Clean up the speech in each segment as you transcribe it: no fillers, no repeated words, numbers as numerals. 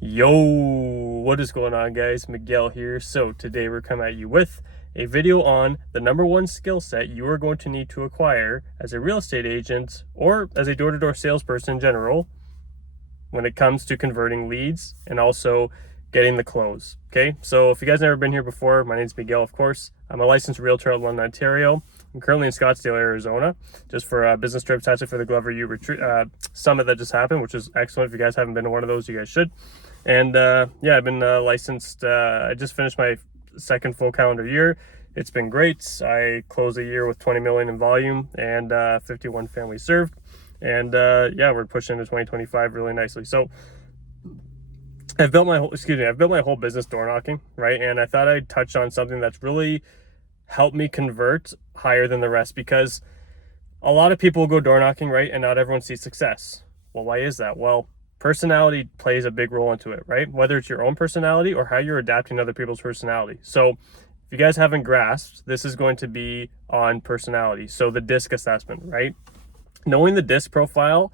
Yo, what is going on, guys? Miguel here. So today we're coming at you with a video on the number one skill set you are going to need to acquire as a real estate agent or as a door-to-door salesperson in general when it comes to converting leads and also getting the close. Okay, so if you guys never been here before, my name is Miguel, of course. I'm a licensed realtor out of London, Ontario. I'm currently in Scottsdale, Arizona, just for a business trip, actually for the Glover U retreat summit that just happened, which is excellent. If you guys haven't been to one of those, you guys should. And yeah, I've been licensed. I just finished my second full calendar year. It's been great. I closed the year with 20 million in volume and 51 families served. And yeah, we're pushing into 2025 really nicely. So I've built my whole business door knocking, right? And I thought I'd touch on something that's really helped me convert higher than the rest, because a lot of people go door knocking, right? And not everyone sees success. Well, why is that? Well, personality plays a big role into it, right? Whether it's your own personality or how you're adapting other people's personality. So if you guys haven't grasped, this is going to be on personality. So the DISC assessment, right? Knowing the DISC profile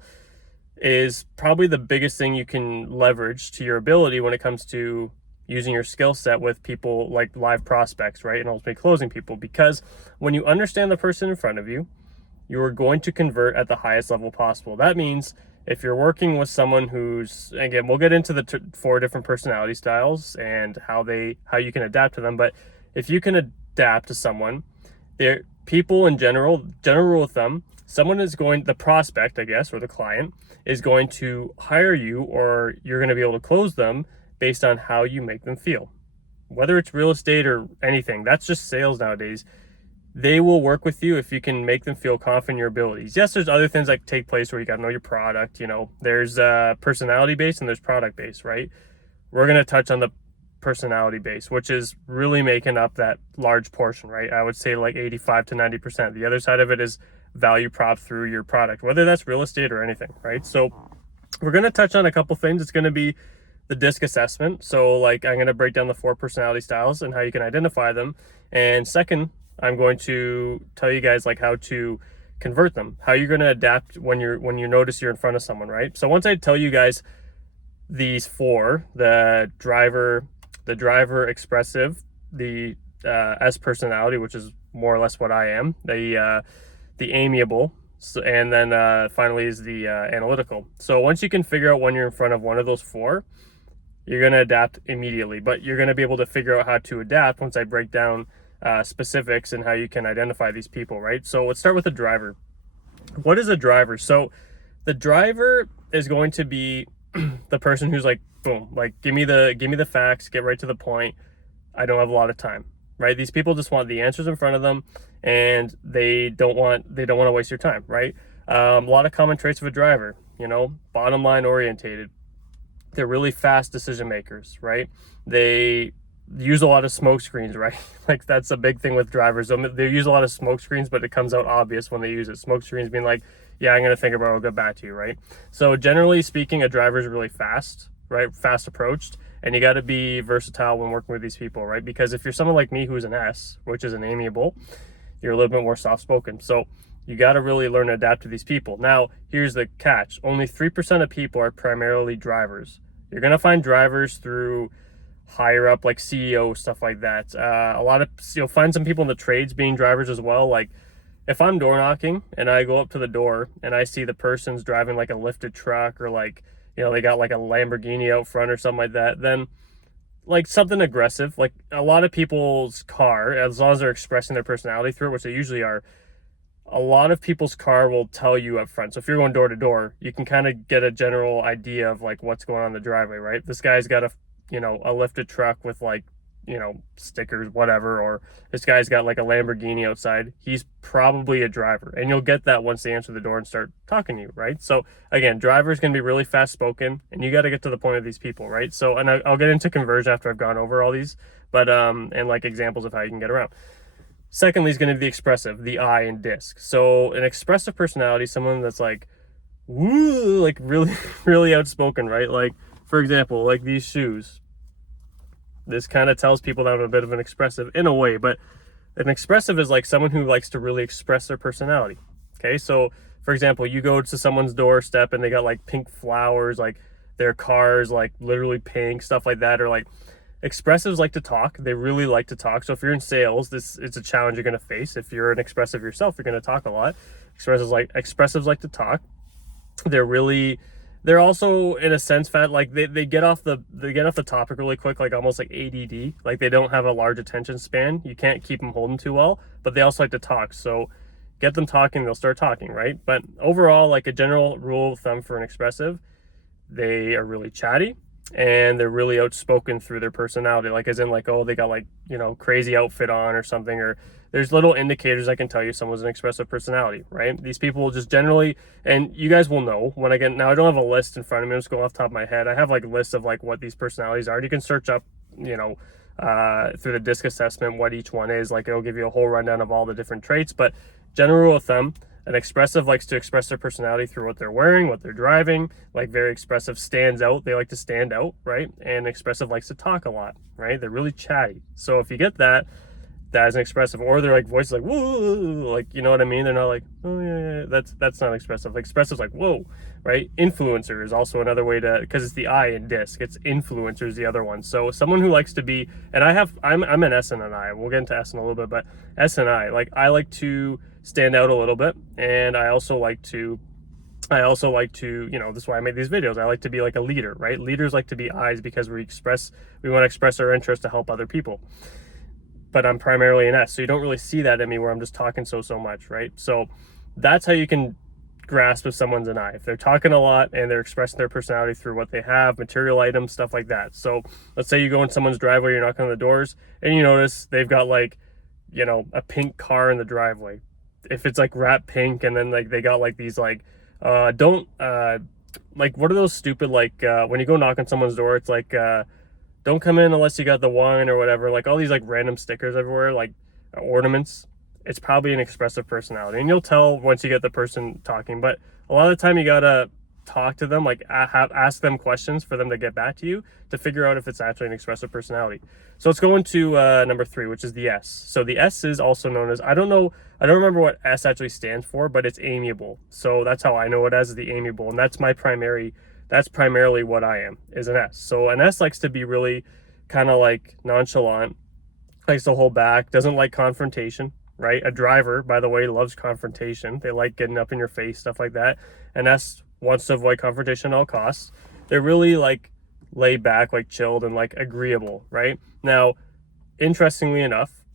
is probably the biggest thing you can leverage to your ability when it comes to using your skill set with people like live prospects, right? And ultimately closing people, because when you understand the person in front of you, you are going to convert at the highest level possible. That means if you're working with someone who's, again, we'll get into the four different personality styles and how you can adapt to them. But if you can adapt to someone, they're people in general rule with them, the prospect, I guess, or the client is going to hire you, or you're going to be able to close them based on how you make them feel. Whether it's real estate or anything, that's just sales nowadays. They will work with you if you can make them feel confident in your abilities. Yes, there's other things that take place where you got to know your product. There's personality based and there's product based, right? We're going to touch on the personality base, which is really making up that large portion, right? I would say like 85 to 90%. The other side of it is value prop through your product, whether that's real estate or anything, right? So we're going to touch on a couple things. It's going to be the DISC assessment. So like I'm going to break down the four personality styles and how you can identify them. And second, I'm going to tell you guys like how to convert them, how you're going to adapt when you notice you're in front of someone, right? So once I tell you guys these four, the driver expressive, the S personality, which is more or less what I am, the amiable, and then finally is the analytical. So once you can figure out when you're in front of one of those four, you're going to adapt immediately. But you're going to be able to figure out how to adapt once I break down specifics and how you can identify these people, right? So let's start with the driver. What is a driver? So the driver is going to be the person who's like, boom, like give me the facts, get right to the point. I don't have a lot of time, right? These people just want the answers in front of them, and they don't want to waste your time, right? A lot of common traits of a driver, bottom line orientated. They're really fast decision makers, right? They use a lot of smoke screens, right? Like that's a big thing with drivers. They use a lot of smoke screens, but it comes out obvious when they use it. Smoke screens being like, yeah, I'm going to think about it, I'll get back to you, right? So generally speaking, a driver is really fast, right? Fast approached. And you got to be versatile when working with these people, right? Because if you're someone like me who's an S, which is an amiable, you're a little bit more soft-spoken. So you got to really learn to adapt to these people. Now, here's the catch. Only 3% of people are primarily drivers. You're going to find drivers through higher up, like CEO, stuff like that. You'll find some people in the trades being drivers as well. Like if I'm door knocking and I go up to the door and I see the person's driving like a lifted truck, or like, they got like a Lamborghini out front or something like that, then like something aggressive, like a lot of people's car, as long as they're expressing their personality through it, which they usually are, a lot of people's car will tell you up front. So if you're going door to door, you can kind of get a general idea of like what's going on in the driveway, right? This guy's got a lifted truck with like, stickers, whatever, or this guy's got like a Lamborghini outside. He's probably a driver, and you'll get that once they answer the door and start talking to you, right? So again, drivers can be really fast spoken, and you got to get to the point of these people, right? So, and I'll get into conversion after I've gone over all these, but and like examples of how you can get around. Secondly is going to be the expressive, the I and DISC. So an expressive personality, someone that's like, woo, like really, really outspoken, right? Like for example, like these shoes. This kind of tells people that I'm a bit of an expressive in a way, but an expressive is like someone who likes to really express their personality. Okay, so for example, you go to someone's doorstep and they got like pink flowers, like their cars like literally pink, stuff like that. Or like expressives like to talk. They really like to talk. So if you're in sales, this it's a challenge you're going to face. If you're an expressive yourself, you're going to talk a lot. Expressives like to talk. They're also in a sense fat, like they get off the topic really quick, like almost like ADD. Like they don't have a large attention span. You can't keep them holding too well, but they also like to talk. So get them talking, they'll start talking, right? But overall, like a general rule of thumb for an expressive, they are really chatty and they're really outspoken through their personality. Like as in like, oh, they got like, crazy outfit on or something, or there's little indicators I can tell you someone's an expressive personality, right? These people will just generally, and you guys will know when I get, now I don't have a list in front of me, I'm just going off the top of my head. I have like lists of like what these personalities are. You can search up, through the DISC assessment, what each one is. Like it'll give you a whole rundown of all the different traits, but general rule of thumb, an expressive likes to express their personality through what they're wearing, what they're driving. Like very expressive stands out. They like to stand out, right? And expressive likes to talk a lot, right? They're really chatty. So if you get that is an expressive. Or they're like voices like whoa, like, you know what I mean? They're not like, oh yeah, that's not expressive. Like expressive's like whoa, right? Influencer is also another way to, because it's the I in DISC. It's influencer is the other one. So someone who likes to be, and I'm an S and an I. We'll get into S in a little bit, but S and I like to stand out a little bit, and I also like to, this is why I made these videos. I like to be like a leader, right? Leaders like to be I's because we want to express our interest to help other people. But I'm primarily an S, so you don't really see that in me where I'm just talking so much, right? So that's how you can grasp if someone's an I. If they're talking a lot and they're expressing their personality through what they have, material items, stuff like that. So let's say you go in someone's driveway, you're knocking on the doors, and you notice they've got like, a pink car in the driveway. If it's like wrapped pink, and then like they got like these like, like what are those stupid like when you go knock on someone's door, it's like don't come in unless you got the wine or whatever, like all these like random stickers everywhere, like ornaments. It's probably an expressive personality, and you'll tell once you get the person talking. But a lot of the time you gotta talk to them, like ask them questions for them to get back to you to figure out if it's actually an expressive personality. So let's go into number 3, which is the S. So the S is also known as, I don't remember what S actually stands for, but it's amiable. So that's how I know it as, the amiable, and that's primarily what I am, is an S. So an S likes to be really kind of like nonchalant, likes to hold back, doesn't like confrontation, right? A driver, by the way, loves confrontation. They like getting up in your face, stuff like that. An S wants to avoid confrontation at all costs. They're really like laid back, like chilled and like agreeable, right? Now, interestingly enough,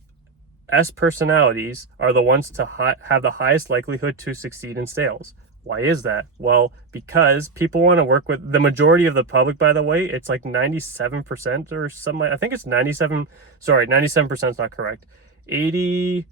S personalities are the ones to have the highest likelihood to succeed in sales. Why is that? Well, because people want to work with the majority of the public, by the way. It's like 97% or something. I think it's 97% is not correct. 80,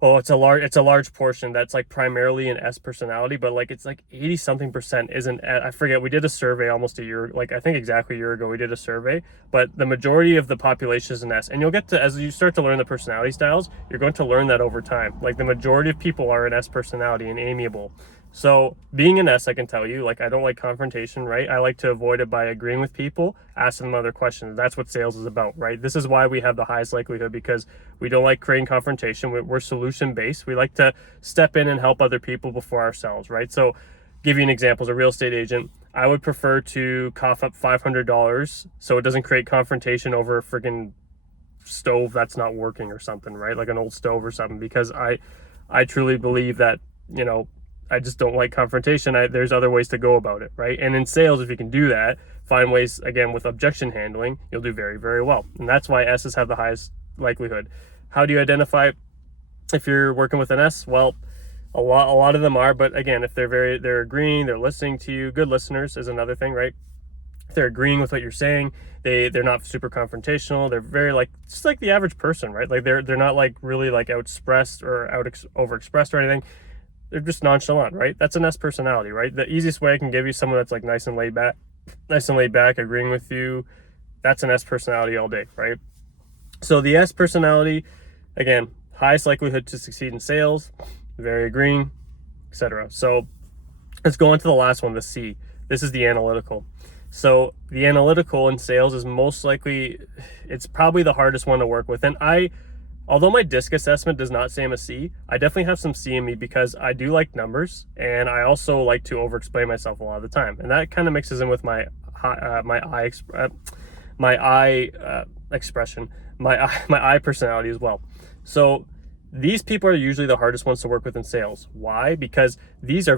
oh, it's a large portion that's like primarily an S personality, but like it's like 80 something percent isn't. I forget, we did a survey almost a year, like I think exactly a year ago we did a survey, but the majority of the population is an S. And you'll get to, as you start to learn the personality styles, you're going to learn that over time. Like the majority of people are an S personality and amiable. So being an S, I can tell you, like I don't like confrontation, right? I like to avoid it by agreeing with people, asking them other questions. That's what sales is about, right? This is why we have the highest likelihood, because we don't like creating confrontation. We're solution based. We like to step in and help other people before ourselves, right? So give you an example, as a real estate agent, I would prefer to cough up $500 so it doesn't create confrontation over a freaking stove that's not working or something, right? Like an old stove or something, because I truly believe that, I just don't like confrontation. There's other ways to go about it, right? And in sales, if you can do that, find ways, again, with objection handling, you'll do very, very well. And that's why S's have the highest likelihood. How do you identify if you're working with an S? Well, a lot of them are, but again, if they're agreeing, they're listening to you, good listeners is another thing, right? If they're agreeing with what you're saying, they're not super confrontational. They're very like, just like the average person, right? Like they're not like really like outexpressed or overexpressed or anything. They're just nonchalant, right? That's an S personality, right? The easiest way I can give you someone that's like nice and laid back, agreeing with you, that's an S personality all day, right? So the S personality, again, highest likelihood to succeed in sales, very agreeing, etc. So let's go on to the last one, the C. This is the analytical. So the analytical in sales is most likely, it's probably the hardest one to work with. And although my DISC assessment does not say I'm a C, I definitely have some C in me because I do like numbers, and I also like to over-explain myself a lot of the time, and that kind of mixes in with my expression, my I personality as well. So these people are usually the hardest ones to work with in sales. Why? Because these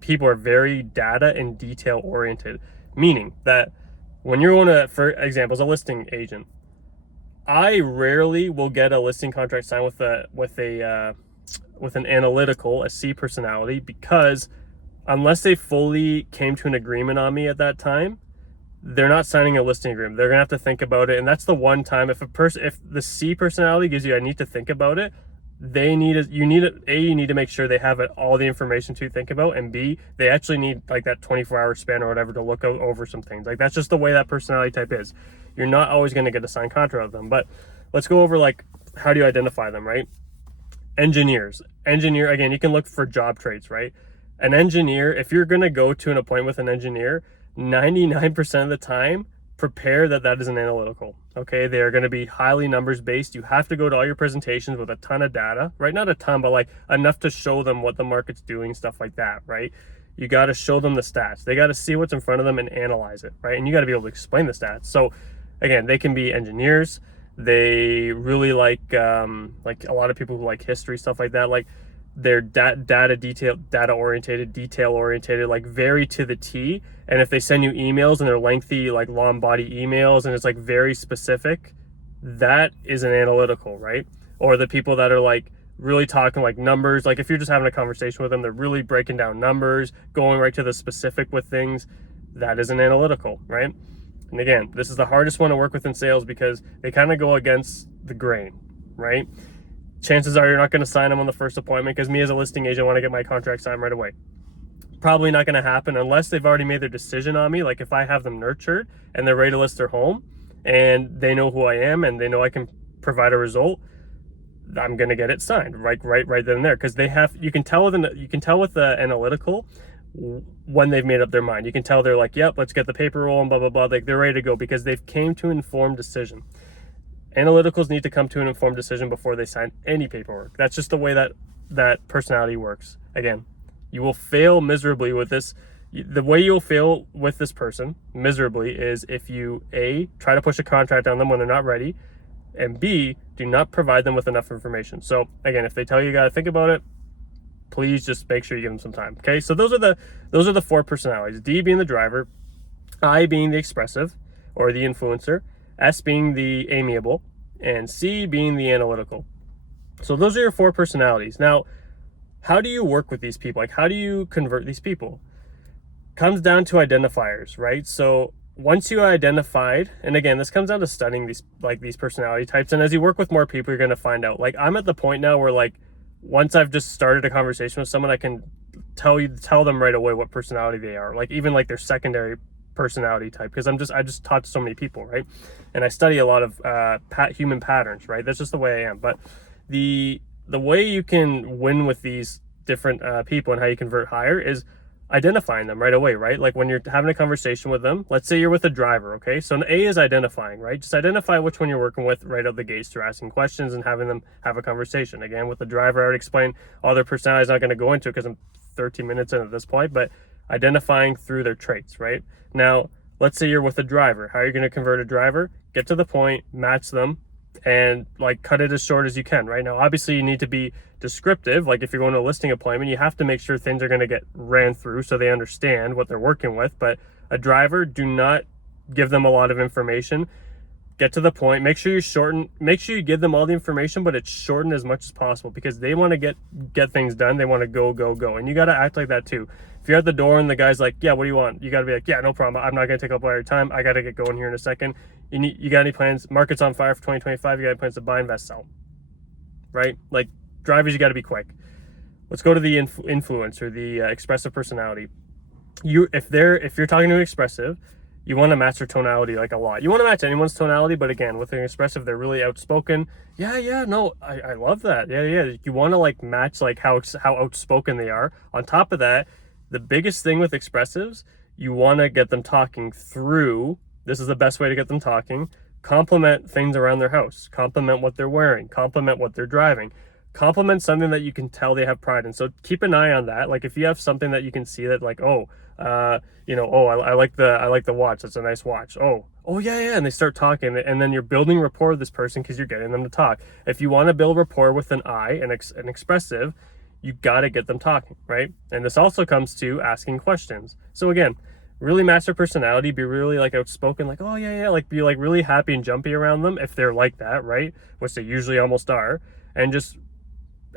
people are very data and detail oriented, meaning that when you're going to, for example, as a listing agent, I rarely will get a listing contract signed with an analytical, a C personality, because unless they fully came to an agreement on me at that time, they're not signing a listing agreement. They're gonna have to think about it, and that's the one time if the C personality gives you, I need to think about it. You need to make sure they have all the information to think about, and B, they actually need like that 24-hour span or whatever to look over some things. Like, that's just the way that personality type is. You're not always going to get a signed contract with them. But let's go over, like, how do you identify them, right? Engineer, again, you can look for job traits, right? An engineer, if you're going to go to an appointment with an engineer, 99% of the time, prepare that is an analytical. Okay, they are going to be highly numbers based. You have to go to all your presentations with a ton of data, right? Not a ton, but like enough to show them what the market's doing, stuff like that, right? You got to show them the stats. They got to see what's in front of them and analyze it, right? And you got to be able to explain the stats. So again, they can be engineers. They really like a lot of people who like history, stuff like that. Like, they're data oriented, detail oriented, like very to the T. And if they send you emails and they're lengthy, like long body emails, and it's like very specific, that is an analytical, right? Or the people that are like really talking like numbers, like if you're just having a conversation with them, they're really breaking down numbers, going right to the specific with things, that is an analytical, right? And again, this is the hardest one to work with in sales because they kind of go against the grain, right? Chances are you're not going to sign them on the first appointment, because me as a listing agent, I want to get my contract signed right away. Probably not going to happen unless they've already made their decision on me. Like, if I have them nurtured and they're ready to list their home and they know who I am and they know I can provide a result, I'm going to get it signed right then and there, because you can tell with the analytical when they've made up their mind. You can tell they're like, yep, let's get the paper roll and blah blah blah, like they're ready to go because they've came to an informed decision. Analyticals need to come to an informed decision before they sign any paperwork. That's just the way that personality works. Again, you will fail miserably with this. The way you'll fail with this person miserably is if you, A, try to push a contract on them when they're not ready, and B, do not provide them with enough information. So again, if they tell you got to think about it, please just make sure you give them some time. Okay, so those are the four personalities. D being the driver, I being the expressive or the influencer, S being the amiable, and C being the analytical. So those are your four personalities. Now, how do you work with these people? Like, how do you convert these people? Comes down to identifiers, right? So once you identified, and again, this comes down to studying these personality types. And as you work with more people, you're going to find out. Like, I'm at the point now where, like, once I've just started a conversation with someone, I can tell them right away what personality they are. Like, even like their secondary personality type, because I just talk to so many people, right? And I study a lot of human patterns, right? That's just the way I am. But the way you can win with these different people and how you convert higher is identifying them right away, right? Like, when you're having a conversation with them, let's say you're with a driver, okay? So an A is identifying, right? Just identify which one you're working with right out the gates through asking questions and having them have a conversation. Again, with the driver, I already explained all their personalities. I'm not going to go into it because I'm 13 minutes in at this point, but identifying through their traits, right? Now, let's say you're with a driver. How are you going to convert a driver? Get to the point, match them, and like cut it as short as you can. Right now, obviously you need to be descriptive. Like, if you're going to a listing appointment, you have to make sure things are going to get ran through so they understand what they're working with. But a driver, do not give them a lot of information. Get to the point. Make sure you give them all the information, but it's shortened as much as possible, because they want to get things done. They want to go, and you got to act like that too. If you're at the door and the guy's like, yeah, what do you want? You got to be like, yeah, no problem. I'm not going to take up all your time. I got to get going here in a second. You got any plans? Market's on fire for 2025. You got any plans to buy, invest, sell? Right? Like, drivers, you got to be quick. Let's go to the influencer, the expressive personality. If you're talking to an expressive, you want to match their tonality like a lot. You want to match anyone's tonality, but again, with an expressive, they're really outspoken. Yeah, no, I love that. Yeah. You want to like match like how outspoken they are. On top of that, the biggest thing with expressives, you want to get them talking through. This is the best way to get them talking compliment things around their house, compliment what they're wearing, compliment what they're driving, compliment something that you can tell they have pride in. So keep an eye on that. Like if you have something that you can see that like, oh, I like the watch. That's a nice watch. Oh yeah. And they start talking, and then you're building rapport with this person because you're getting them to talk. If you want to build rapport with an I, an expressive, you got to get them talking, right? And this also comes to asking questions. So again, really match their personality, be really like outspoken, like, oh yeah, like be like really happy and jumpy around them if they're like that, right? Which they usually almost are. And just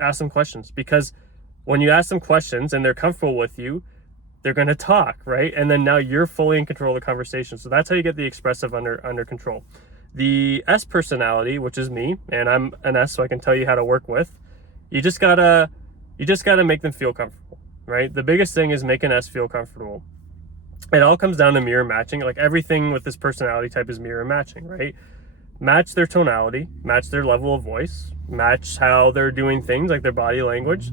ask them questions, because when you ask them questions and they're comfortable with you, they're going to talk, right? And then now you're fully in control of the conversation. So that's how you get the expressive under control. The S personality, which is me, and I'm an S, so I can tell you how to work with. You just gotta make them feel comfortable, right? The biggest thing is make an S feel comfortable. It all comes down to mirror matching. Like everything with this personality type is mirror matching, right? Match their tonality, match their level of voice, match how they're doing things, like their body language.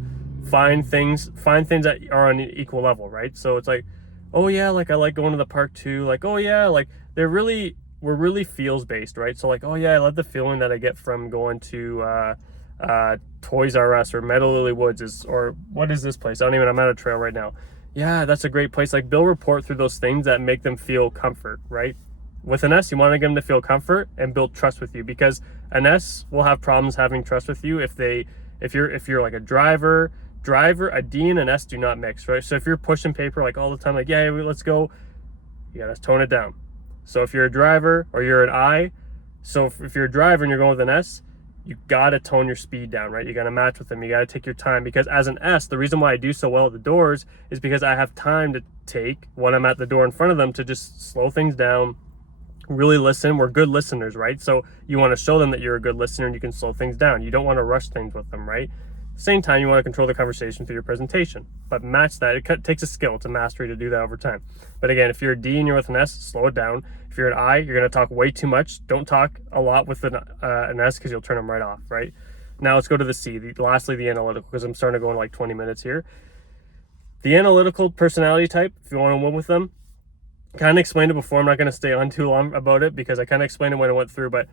Find things that are on an equal level, right? So it's like, oh yeah, like I like going to the park too. Like, oh yeah, like we're really feels based, right? So like, oh yeah, I love the feeling that I get from going to Toys R Us or Meadow Lily Woods, or what is this place? I'm at a trail right now. Yeah, that's a great place. Like build rapport through those things that make them feel comfort, right? With an S, you want to get them to feel comfort and build trust with you, because an S will have problems having trust with you if you're like a driver, a D and an S do not mix, right? So if you're pushing paper like all the time, like, yeah, let's go, you gotta tone it down. So if you're a driver or you're an I, so if you're a driver and you're going with an S, you gotta tone your speed down, right? You gotta match with them. You gotta take your time, because as an S, the reason why I do so well at the doors is because I have time to take when I'm at the door in front of them to just slow things down, really listen. We're good listeners, right? So you want to show them that you're a good listener and you can slow things down. You don't want to rush things with them, right? Same time, you want to control the conversation through your presentation, but match that. It takes a skill to mastery to do that over time. But again, if you're a D and you're with an S, slow it down. If you're an I, you're going to talk way too much. Don't talk a lot with an S, because you'll turn them right off, right? Now let's go to the C. Lastly, the analytical, because I'm starting to go in like 20 minutes here. The analytical personality type, if you want to win with them, kind of explained it before. I'm not going to stay on too long about it because I kind of explained it when I went through, but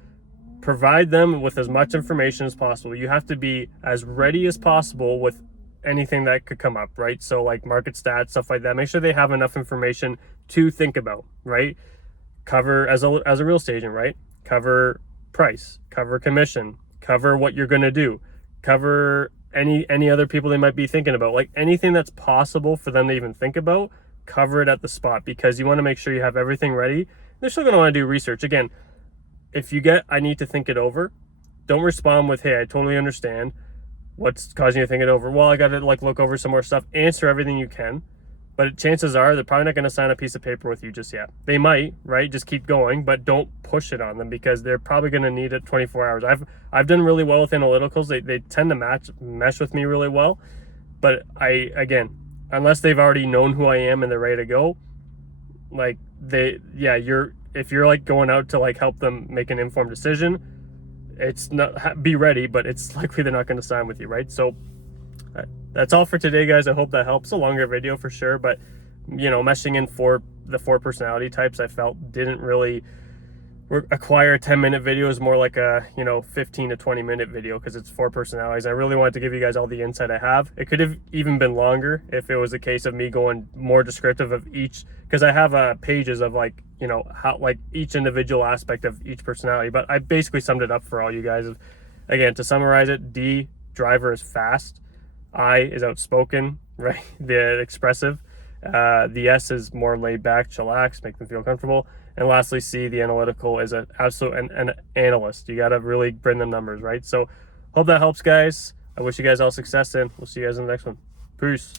provide them with as much information as possible. You have to be as ready as possible with anything that could come up, right? So like market stats, stuff like that. Make sure they have enough information to think about, right? Cover as a real estate agent, right? Cover price, cover commission, cover what you're going to do, cover any other people they might be thinking about, like anything that's possible for them to even think about. Cover it at the spot, because you want to make sure you have everything ready. They're still going to want to do research. Again, if you get, I need to think it over, don't respond with, hey, I totally understand. What's causing you to think it over? Well, I got to like look over some more stuff. Answer everything you can, but chances are they're probably not going to sign a piece of paper with you just yet. They might, right? Just keep going, but don't push it on them, because they're probably going to need it 24 hours. I've done really well with analyticals. They tend to mesh with me really well, but unless they've already known who I am and they're ready to go, like if you're like going out to like help them make an informed decision, it's not, be ready, but it's likely they're not going to sign with you, right? So that's all for today, guys. I hope that helps. A longer video for sure, but meshing in the four personality types, I felt didn't really acquire a 10-minute video. Is more like a 15 to 20-minute video, because it's 4 personalities. I really wanted to give you guys all the insight I have. It could have even been longer if it was a case of me going more descriptive of each, because I have pages of like how like each individual aspect of each personality. But I basically summed it up for all you guys. Again, to summarize it, D, driver, is fast. I is outspoken, right? The expressive. The S is more laid back, chillax, make them feel comfortable. And lastly, C, the analytical, is an absolute an analyst. You got to really bring them numbers, right? So hope that helps, guys. I wish you guys all success, and we'll see you guys in the next one. Peace.